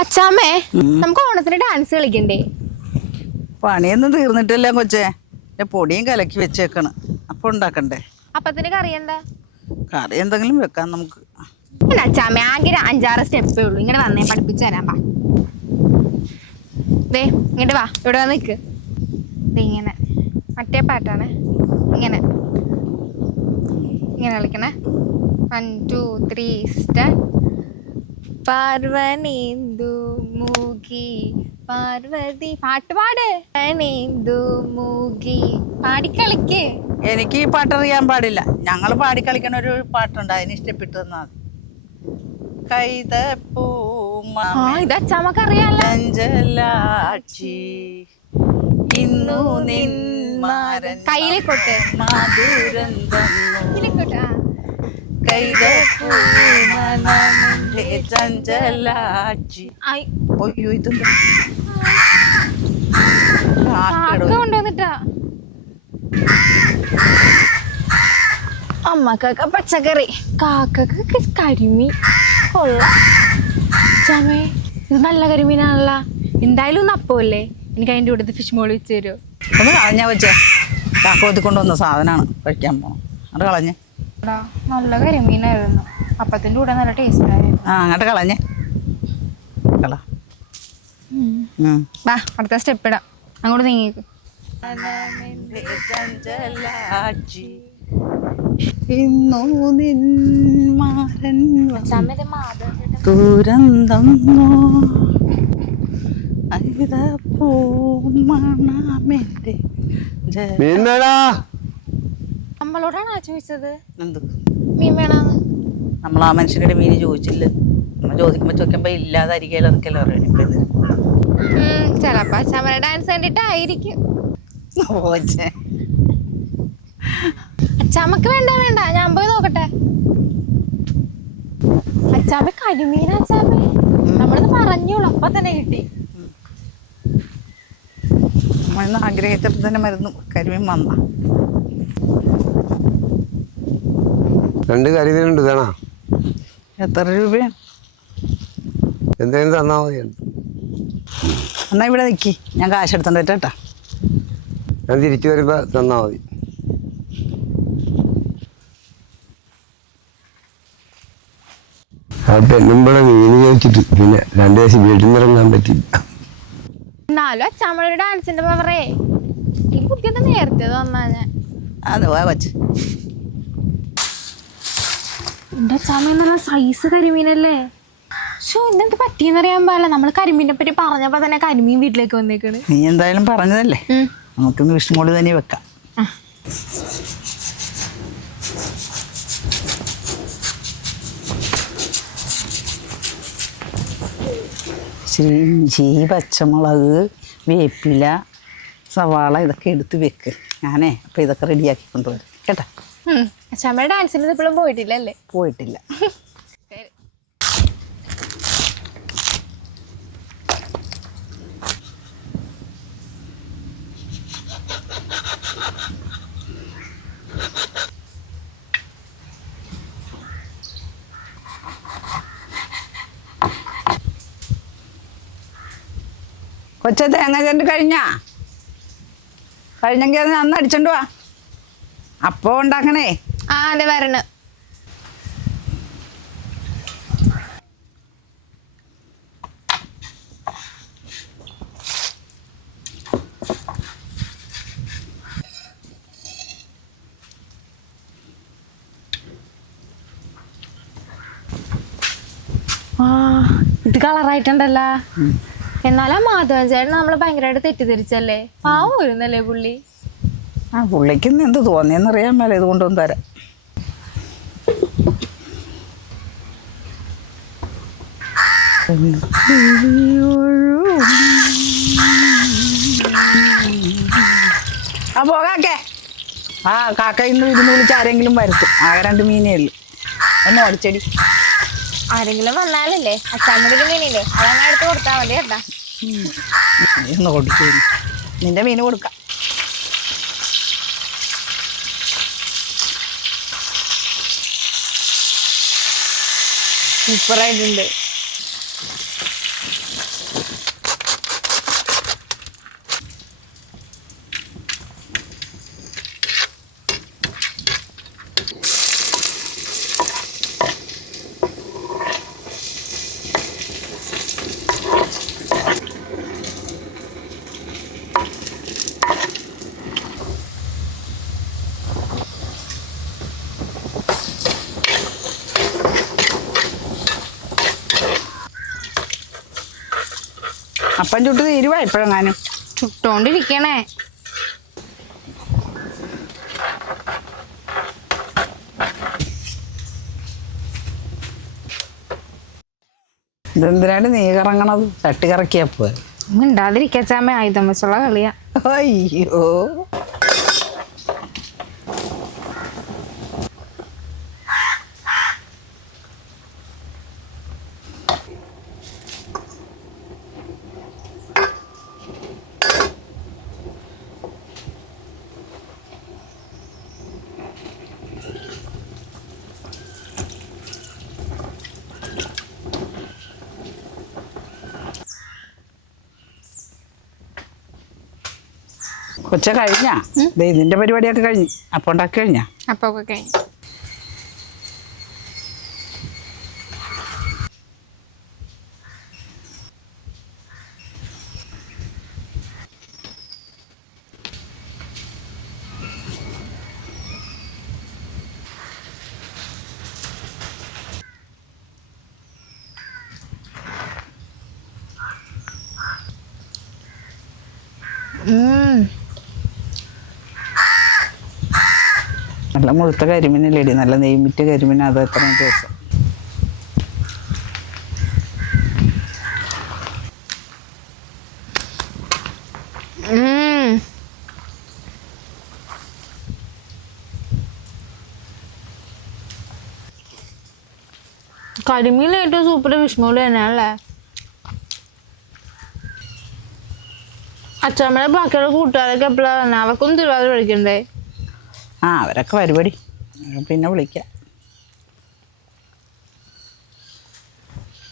അച്ചാമ്മേ നമുക്ക് ഓണത്തിന് ഡാൻസ് കളിക്കണ്ടേ? പണിയൊന്നും തീർന്നിട്ടില്ല കൊച്ചേ. പൊടിയും കലക്കി വെച്ചേക്കണ്. അപ്പൊ ഉണ്ടാക്കണ്ടേ? അപ്പത്തിന് കറി എന്താ? കറി എന്തെങ്കിലും വെക്കാം നമുക്ക്. അച്ചാമ്മേ ആകെ അഞ്ചാറ് സ്റ്റെപ്പേ ഉള്ളൂ. ഇങ്ങനെ വന്നേ പഠിപ്പിച്ചു തരാം വാ. ദേ ഇങ്ങോട്ട് വാ. ഇവിടെ വന്ന് നിൽക്ക് ഇങ്ങനെ. മറ്റേ പാട്ടാണ്. ഇങ്ങനെ. ഇങ്ങനെ കളിക്കണേ. വൺ ടു ത്രീ സ്റ്റാർട്ട് പാർവനേന്ദു മൂകി. പാർവതി പാട്ട് പാട്. നീന്തു മൂകി. പാടിക്കളിക്ക്. എനിക്ക് ഈ പാട്ട് അറിയാൻ പാടില്ല. ഞങ്ങൾ പാടിക്കളിക്കണ ഒരു പാട്ടുണ്ട്. അതിന് ഇഷ്ടപ്പെട്ടു തന്നാൽ കൈതപ്പൂ ഇന്നു നിന്മാരൻ കയ്യിലെ കൊട്ട് ആ. കൈതപ്പൂ മനമിന്റെ ചഞ്ചലാക്ഷി. അയ്യോ ഇതെന്താ. കൊണ്ടുവന്നിട്ടാ? അമ്മക്കൊക്കെ പച്ചക്കറി. കാക്കൊക്കെ കരിമീൻ. കൊള്ളാം. ചമേ ഇത് നല്ല കരിമീനാണല്ലോ. എന്തായാലും ഒന്ന് അപ്പമല്ലേ എനിക്ക് അതിന്റെ കൂടെ ഫിഷ് മോൾ വെച്ച് തരുമോ ഒന്ന് കളഞ്ഞാ വെച്ചേ കാക്ക കൊണ്ടുവന്ന സാധനമാണ് കഴിക്കാൻ പോകണം അത് കളഞ്ഞ്. നല്ല കരിമീനായിരുന്നു. അപ്പത്തിന്റെ കൂടെ നല്ല ടേസ്റ്റ് ആയിരുന്നു. ആ അങ്ങോട്ട് കളഞ്ഞേ. കള. ഉം. വാ അടുത്ത സ്റ്റെപ്പ് ഇടാം. അങ്ങോട്ട് നീങ്ങിക്ക് ഇന്നു നിന്മാരൻ ദുരന്തം പൂമണമെന്റെ മീനടാ നമ്മളോടാണോ ചോദിച്ചത്? എന്ത്? മീൻ വേണമെന്ന് നമ്മൾ ആ മനുഷ്യരുടെ മീന് ചോദിച്ചില്ല. നമ്മൾ ചോദിക്കുമ്പോ ചോദിക്കുമ്പോൾ ഇല്ലാതായിരിക്കലോ അതൊക്കെയല്ലോ അറിയണം ഇപ്പം ഇത്. ചിലപ്പോ അച്ഛമ്മ ഡാൻസ് കണ്ടിട്ടായിരിക്കും. പോച്ചേ അച്ചാമ്മക്ക് വേണ്ട വേണ്ട. ഞാൻ പോയി നോക്കട്ടെ. അച്ചാമ്മ കരിമീൻ അച്ചാമ്മ. നമ്മളിത് പറഞ്ഞോളൂ. അപ്പൊ തന്നെ കിട്ടി. നമ്മളിന്ന് ആഗ്രഹിച്ചപ്പോൾ തന്നെ മരുന്ന് കരിമീൻ വന്ന. രണ്ട് കരിമീനുണ്ട് തേണ. എത്ര രൂപയാണ് എന്തെങ്കിലും തന്നാൽ മതി. എന്നാ ഇവിടെ നിൽക്കി ഞാൻ കാശ് എടുത്തോണ്ട് കേട്ടാ. ഞാൻ തിരിച്ചു വരുമ്പോൾ തന്നാൽ മതി. ആ പെണ്ണുമ്പോഴെ മീന് ചോദിച്ചിട്ട് പിന്നെ രണ്ട് ദിവസം വീട്ടിൽ നിന്ന് ഇറങ്ങാൻ പറ്റില്ല എന്നാലും അച്ഛമ്മളൊരു ഡാൻസിന്റെ പവറേ ഈ കുട്ടിയൊക്കെ നേരത്തെ തന്നാ ഞാൻ? അത് വാ വച്ച് എന്റെ അച്ചാമ്മ നല്ല സൈസ് കരിമീനല്ലേ? ഷോ ഇതെന്ത് പറ്റിയെന്നറിയാൻ പാടില്ല. നമ്മൾ കരിമീനെ പറ്റി പറഞ്ഞപ്പോ തന്നെ കരിമീൻ വീട്ടിലേക്ക് വന്നേക്കാണ്. നീ എന്തായാലും പറഞ്ഞതല്ലേ? നമുക്കൊന്ന് നമുക്കിന്ന് വിഷ്ണുമോളി തന്നെ വെക്കാം. ഇഞ്ചി പച്ചമുളക് വേപ്പില സവാള ഇതൊക്കെ എടുത്ത് വെക്ക്. ഞാനേ അപ്പോൾ ഇതൊക്കെ റെഡിയാക്കി കൊണ്ടുവരാം. കേട്ടാ? അച്ചാമ്മയുടെ ഡാൻസിന് ഇപ്പോഴും പോയിട്ടില്ലല്ലേ? പോയിട്ടില്ല. കൊച്ച തേങ്ങ ചെണ്ട് കഴിഞ്ഞാ? കഴിഞ്ഞെങ്കിൽ അത് അന്ന് അടിച്ചോണ്ട് വാ. അപ്പോൾ ഉണ്ടാക്കണേ. ആ അതെ വരണ്. ആ ഇത് കളറായിട്ടുണ്ടല്ലോ? എന്നാലും മാധവൻ ചേട്ടൻ നമ്മളെ ഭയങ്കരമായിട്ട് തെറ്റിദ്ധരിച്ചല്ലേ? പാവം വരുന്നല്ലേ പുള്ളി? ആ പുള്ളിക്ക് എന്ത് തോന്നിയെന്നറിയാൻ മേലെ ഇത് കൊണ്ടുവന്ന് തരാം. ആ പോകാക്കെ. ആ കാക്ക ഇന്ന് ഇരുന്ന് വിളിച്ച് ആരെങ്കിലും വരുത്തും. ആകെ രണ്ട് മീനേ ഉള്ളു. ഒന്ന് ഓടിച്ചടി. ആരെങ്കിലും വന്നാലല്ലേ? ഒരു മീനില്ലേ? അതങ്ങനെ എടുത്ത് കൊടുത്താൽ മതി കേട്ടാ. ഒന്ന് ഓടിച്ചു നിന്റെ മീന് കൊടുക്കാം. സൂപ്പറായിട്ടുണ്ട്. അപ്പം ചുട്ട് തീരുവാ ഇപ്പോഴെങ്ങാനും ചുട്ടോണ്ടിരിക്കണേ. ഇതെന്തിനാണ് നീ കറങ്ങണത്? തട്ടി കറക്കിയാ പോരെ. മിണ്ടാതിരിക്കാച്ചാമ്മ ആയുധം വെച്ചുള്ള കളിയാ. അയ്യോ. കൊച്ച കഴിഞ്ഞാ? ദേ ഇതിന്റെ പരിപാടിയൊക്കെ കഴിഞ്ഞു. അപ്പം ഉണ്ടാക്കി കഴിഞ്ഞാ? അപ്പൊ ഒക്കെ കഴിഞ്ഞു. ഉം. നല്ല മുഴുത്ത കരിമീനല്ലേടി നല്ല നെയ്മിറ്റ കരിമീൻ അത് എത്ര ദിവസം. കരിമീൻ ഏറ്റവും സൂപ്പർ വിഷ്ണുവിൽ തന്നെയാണല്ലേ? അച്ഛമ്മയുടെ ബാക്കിയുള്ള കൂട്ടുകാരൊക്കെ എപ്പോഴാണ് അവർക്കൊന്നും തിരുവാതിര കളിക്കണ്ടേ? ആ അവരൊക്കെ വരുപടി. പിന്നെ വിളിക്കാം.